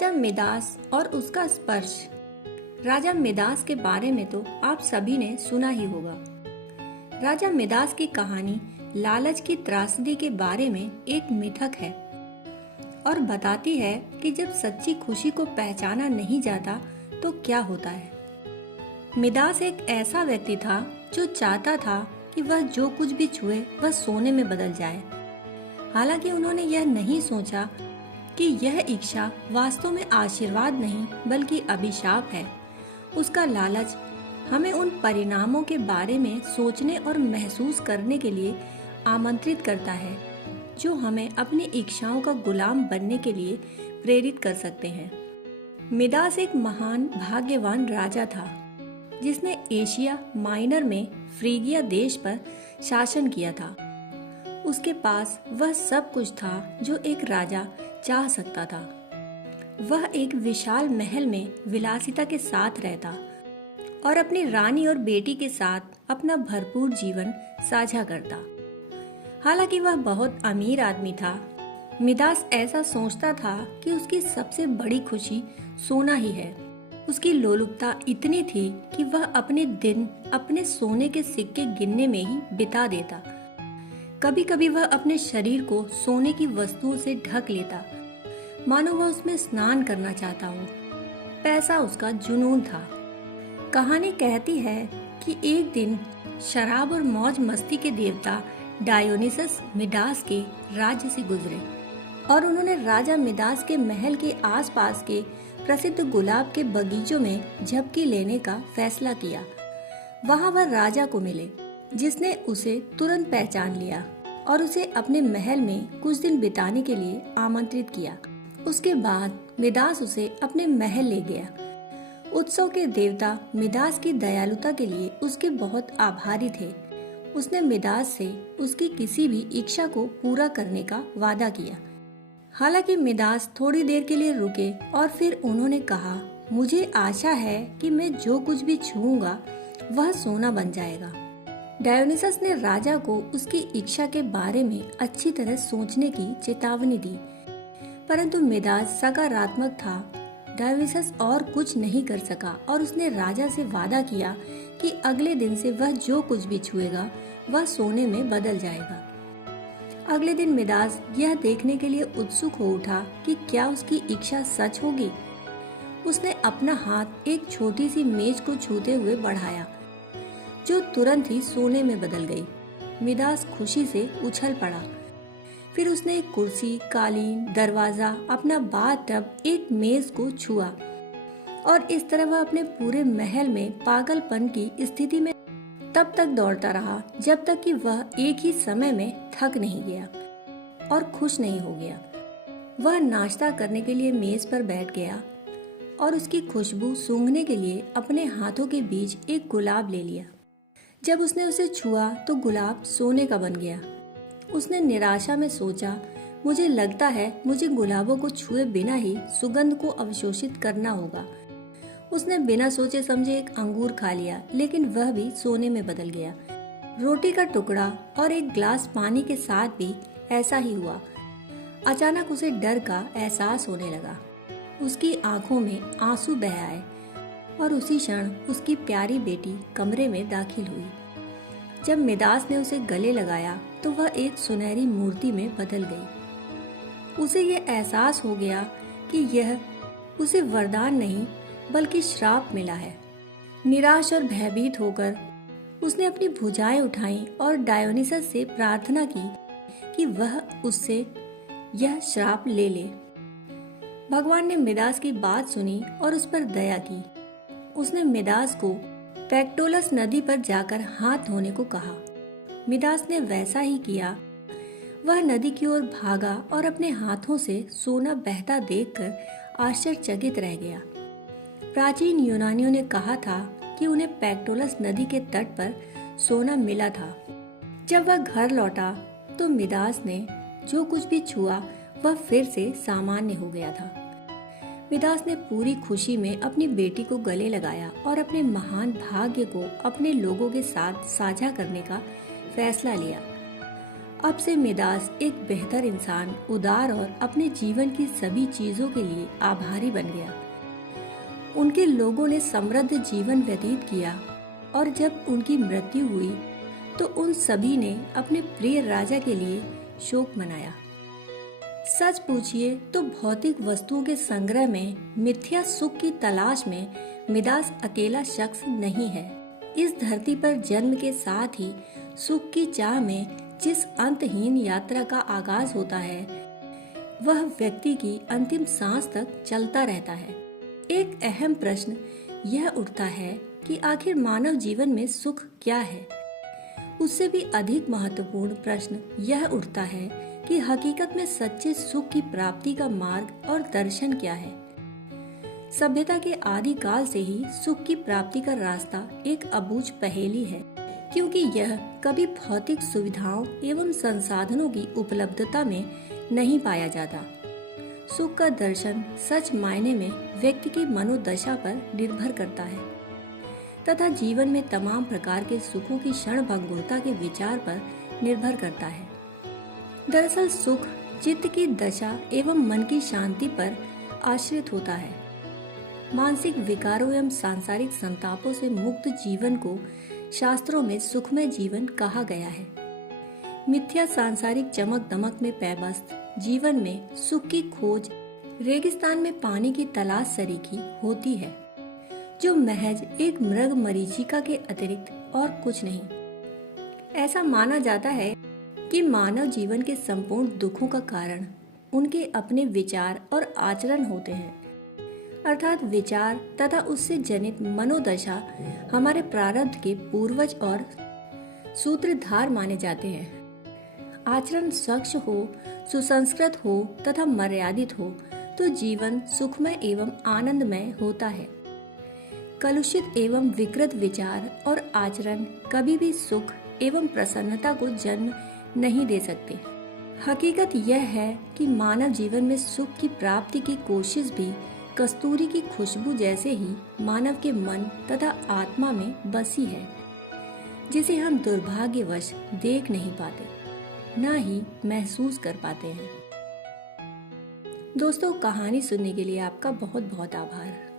राजा Midas और उसका स्पर्श। राजा मिदास के बारे में तो आप सभी ने सुना ही होगा। राजा मिदास की कहानी लालच की त्रासदी के बारे में एक मिथक है और बताती है कि जब सच्ची खुशी को पहचाना नहीं जाता तो क्या होता है। मिदास एक ऐसा व्यक्ति था जो चाहता था कि वह जो कुछ भी छुए वह सोने में बदल जाए। हालांकि उन्होंने यह नहीं सोचा कि यह इच्छा वास्तव में आशीर्वाद नहीं बल्कि अभिशाप है। उसका लालच हमें उन परिणामों के बारे में सोचने और महसूस करने के लिए आमंत्रित करता है जो हमें अपनी इच्छाओं का गुलाम बनने के लिए प्रेरित कर सकते हैं। मिदास एक महान भाग्यवान राजा था जिसने एशिया माइनर में फ्रीगिया देश पर शासन किया था। उसके पास वह सब कुछ था जो एक राजा चाह सकता था। वह एक विशाल महल में विलासिता के साथ रहता और अपनी रानी और बेटी के साथ अपना भरपूर जीवन साझा करता। हालांकि वह बहुत अमीर आदमी था, मिदास ऐसा सोचता था कि उसकी सबसे बड़ी खुशी सोना ही है। उसकी लोलुपता इतनी थी कि वह अपने दिन अपने सोने के सिक्के गिनने में ही बिता देता। कभी कभी वह अपने शरीर को सोने की वस्तुओं से ढक लेता, मानो वह उसमें स्नान करना चाहता हो। पैसा उसका जुनून था। कहानी कहती है कि एक दिन शराब और मौज मस्ती के देवता डायोनिसस मिदास के राज्य से गुजरे और उन्होंने राजा मिदास के महल के आसपास के प्रसिद्ध गुलाब के बगीचों में झपकी लेने का फैसला किया। वहां वह राजा को मिले जिसने उसे तुरंत पहचान लिया और उसे अपने महल में कुछ दिन बिताने के लिए आमंत्रित किया। उसके बाद मिदास उसे अपने महल ले गया। उत्सव के देवता मिदास की दयालुता के लिए उसके बहुत आभारी थे। उसने मिदास से उसकी किसी भी इच्छा को पूरा करने का वादा किया। हालांकि मिदास थोड़ी देर के लिए रुके और फिर उन्होंने कहा, मुझे आशा है कि मैं जो कुछ भी छूऊंगा वह सोना बन जाएगा। डायोनिसस ने राजा को उसकी इच्छा के बारे में अच्छी तरह सोचने की चेतावनी दी, परंतु मिदास सकारात्मक था। डायोनिसस और कुछ नहीं कर सका और उसने राजा से वादा किया कि अगले दिन से वह जो कुछ भी छुएगा वह सोने में बदल जाएगा। अगले दिन मिदास यह देखने के लिए उत्सुक हो उठा कि क्या उसकी इच्छा सच होगी। उसने अपना हाथ एक छोटी सी मेज को छूते हुए बढ़ाया जो तुरंत ही सोने में बदल गई। मिदास खुशी से उछल पड़ा। फिर उसने एक कुर्सी, कालीन, दरवाजा, अपना बाथ टब, एक मेज को छुआ और इस तरह वह अपने पूरे महल में पागलपन की स्थिति में तब तक दौड़ता रहा जब तक कि वह एक ही समय में थक नहीं गया और खुश नहीं हो गया। वह नाश्ता करने के लिए मेज पर बैठ गया और उसकी खुशबू सूंघने के लिए अपने हाथों के बीच एक गुलाब ले लिया। जब उसने उसे छुआ तो गुलाब सोने का बन गया। उसने निराशा में सोचा, मुझे लगता है मुझे गुलाबों को छुए बिना ही सुगंध को अवशोषित करना होगा। उसने बिना सोचे समझे एक अंगूर खा लिया, लेकिन वह भी सोने में बदल गया। रोटी का टुकड़ा और एक ग्लास पानी के साथ भी ऐसा ही हुआ। अचानक उसे डर का एहसास होने लगा। उसकी आंखों में आंसू बह आए और उसी क्षण उसकी प्यारी बेटी कमरे में दाखिल हुई। जब मिदास ने उसे गले लगाया तो वह एक सुनहरी मूर्ति में बदल गई। उसे यह एहसास हो गया कि यह उसे वरदान नहीं बल्कि श्राप मिला है। निराश और भयभीत होकर उसने अपनी भुजाएं उठाईं और डायोनिसस से प्रार्थना की कि वह उससे यह श्राप ले ले। भगवान ने मिदास की बात सुनी और उस पर दया की। उसने मिदास को पैक्टोलस नदी पर जाकर हाथ धोने को कहा। मिदास ने वैसा ही किया। वह नदी की ओर भागा और अपने हाथों से सोना बहता देखकर आश्चर्यचकित रह गया। प्राचीन यूनानियों ने कहा था कि उन्हें पैक्टोलस नदी के तट पर सोना मिला था। जब वह घर लौटा तो मिदास ने जो कुछ भी छुआ वह फिर से सामान्य हो गया था। मिदास ने पूरी खुशी में अपनी बेटी को गले लगाया और अपने महान भाग्य को अपने लोगों के साथ साझा करने का फैसला लिया। अब से मिदास एक बेहतर इंसान, उदार और अपने जीवन की सभी चीजों के लिए आभारी बन गया। उनके लोगों ने समृद्ध जीवन व्यतीत किया और जब उनकी मृत्यु हुई तो उन सभी ने अपने प्रिय राजा के लिए शोक मनाया। सच पूछिए तो भौतिक वस्तुओं के संग्रह में मिथ्या सुख की तलाश में मिदास अकेला शख्स नहीं है। इस धरती पर जन्म के साथ ही सुख की चाह में जिस अंतहीन यात्रा का आगाज होता है, वह व्यक्ति की अंतिम सांस तक चलता रहता है। एक अहम प्रश्न यह उठता है कि आखिर मानव जीवन में सुख क्या है। उससे भी अधिक महत्वपूर्ण प्रश्न यह उठता है कि हकीकत में सच्चे सुख की प्राप्ति का मार्ग और दर्शन क्या है। सभ्यता के आदि काल से ही सुख की प्राप्ति का रास्ता एक अबूझ पहेली है, क्योंकि यह कभी भौतिक सुविधाओं एवं संसाधनों की उपलब्धता में नहीं पाया जाता। सुख का दर्शन सच मायने में व्यक्ति की मनोदशा पर निर्भर करता है तथा जीवन में तमाम प्रकार के सुखों की क्षणभंगुरता के विचार पर निर्भर करता है। दरअसल सुख चित्त की दशा एवं मन की शांति पर आश्रित होता है। मानसिक विकारों एवं सांसारिक संतापों से मुक्त जीवन को शास्त्रों में सुखमय जीवन कहा गया है। मिथ्या सांसारिक चमक दमक में पैबस्त जीवन में सुख की खोज रेगिस्तान में पानी की तलाश सरीखी होती है, जो महज एक मृग मरीचिका के अतिरिक्त और कुछ नहीं। ऐसा माना जाता है कि मानव जीवन के संपूर्ण दुखों का कारण उनके अपने विचार और आचरण होते हैं, अर्थात विचार तथा उससे जनित मनोदशा हमारे प्रारब्ध के पूर्वज और सूत्रधार माने जाते हैं। आचरण स्वच्छ हो, सुसंस्कृत हो तथा मर्यादित हो तो जीवन सुखमय एवं आनंदमय होता है। कलुषित एवं विकृत विचार और आचरण कभी भी सुख एवं प्रसन्नता को जन्म नहीं दे सकते। हकीकत यह है कि मानव जीवन में सुख की प्राप्ति की कोशिश भी कस्तूरी की खुशबू जैसे ही मानव के मन तथा आत्मा में बसी है, जिसे हम दुर्भाग्यवश देख नहीं पाते, ना ही महसूस कर पाते हैं। दोस्तों, कहानी सुनने के लिए आपका बहुत बहुत आभार।